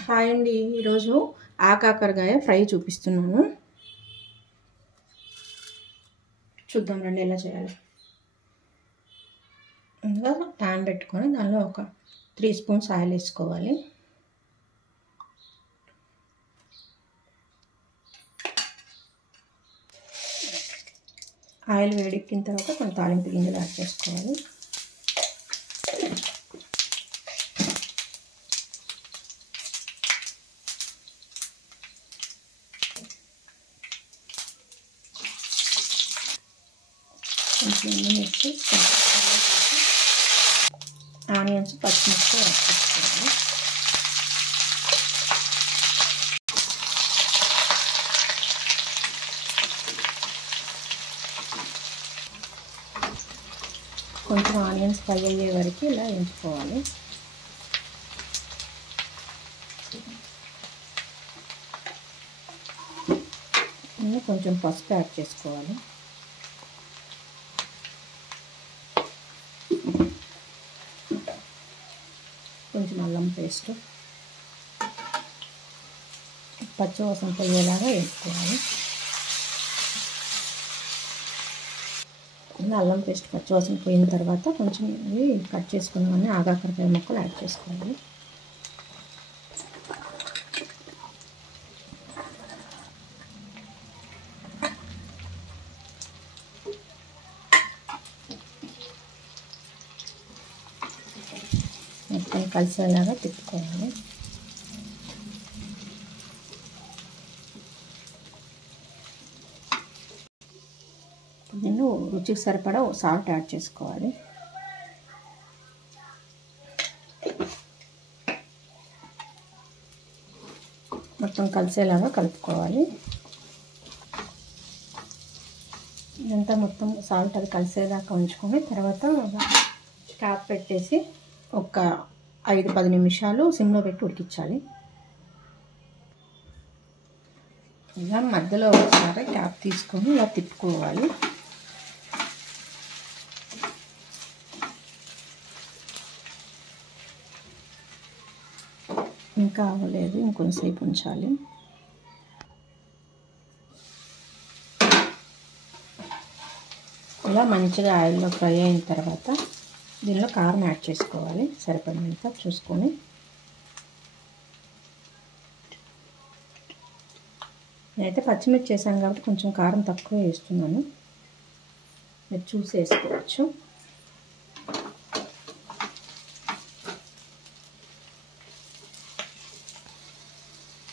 Hi అండి, ఈరోజు ఆకాకరకాయ fry చూపిస్తున్నాను. చూద్దాం రండి ఎలా చేయాలి. ఇంకా ప్యాన్ పెట్టుకొని దానిలో ఒక 3 స్పూన్స్ ఆయిల్ వేసుకోవాలి. ఆయిల్ వేడెక్కిన తర్వాత కొన్ని తాలింపు గింజలు యాడ్ చేసుకోవాలి. కొంచెం మిర్చి, ఆనియన్స్, పచ్చిమిర్చి యాడ్ చేసుకోవాలి. కొంచెం ఆనియన్స్ ఫ్రై అయ్యే వరకు ఇలా వేయించుకోవాలి. కొంచెం పసుపు యాడ్ చేసుకోవాలి. కొంచెం అల్లం పేస్ట్, పచ్చివాసన పోయేలాగా వేసుకోవాలి. అల్లం పేస్ట్ పచ్చివాసన పోయిన తర్వాత కొంచెం ఇవి కట్ చేసుకున్నవన్నీ ఆకాకరకాయ ముక్కలు యాడ్ చేసుకోవాలి. మొత్తం కలిసేలాగా తిప్పుకోవాలి. నేను రుచికి సరిపడా సాల్ట్ యాడ్ చేసుకోవాలి. మొత్తం కలిసేలాగా కలుపుకోవాలి. ఇదంతా మొత్తం సాల్ట్ అది కలిసేదాకా ఉంచుకొని తర్వాత క్యాప్ పెట్టేసి ఒక 5-10 నిమిషాలు సిమ్లో పెట్టి ఉడికించాలి. ఇలా మధ్యలో ఒకసారి క్యాప్ తీసుకొని ఇలా తిప్పుకోవాలి. ఇంకా అవ్వలేదు, ఇంకొంచెంసేపు ఉంచాలి. ఇలా మంచిగా ఆయిల్లో ఫ్రై అయిన తర్వాత దీనిలో కారం యాడ్ చేసుకోవాలి. సరిపడినంత చూసుకొని. నేనైతే పచ్చిమిర్చి చేశాను కాబట్టి కొంచెం కారం తక్కువ వేస్తున్నాను, మీరు చూసి వేసుకోవచ్చు.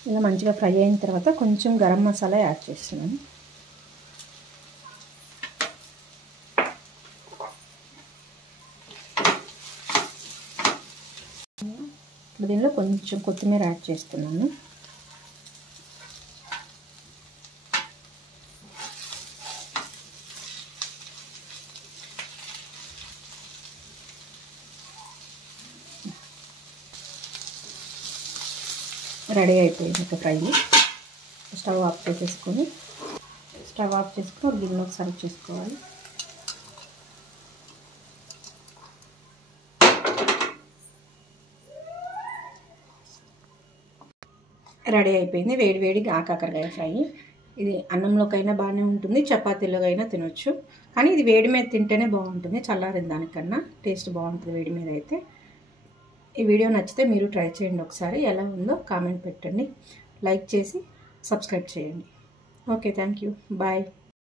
ఇలా మంచిగా ఫ్రై అయిన తర్వాత కొంచెం గరం మసాలా యాడ్ చేస్తున్నాను. ఇప్పుడు దీనిలో కొంచెం కొత్తిమీర యాడ్ చేస్తున్నాను. రెడీ అయిపోయింది ఒక ఫ్రై. స్టవ్ ఆఫ్ చేసుకొని గిన్నెలోకి సర్వ్ చేసుకోవాలి. రెడీ అయిపోయింది వేడివేడిగా ఆకాకరకాయ ఫ్రై. ఇది అన్నంలోకైనా బాగానే ఉంటుంది, చపాతీలోకైనా తినొచ్చు. కానీ ఇది వేడి మీద తింటేనే బాగుంటుంది, చల్లారిన దానికన్నా టేస్ట్ బాగుంటుంది వేడి మీద అయితే. ఈ వీడియో నచ్చితే మీరు ట్రై చేయండి ఒకసారి. ఎలా ఉందో కామెంట్ పెట్టండి, లైక్ చేసి సబ్స్క్రైబ్ చేయండి. Okay, thank you, bye.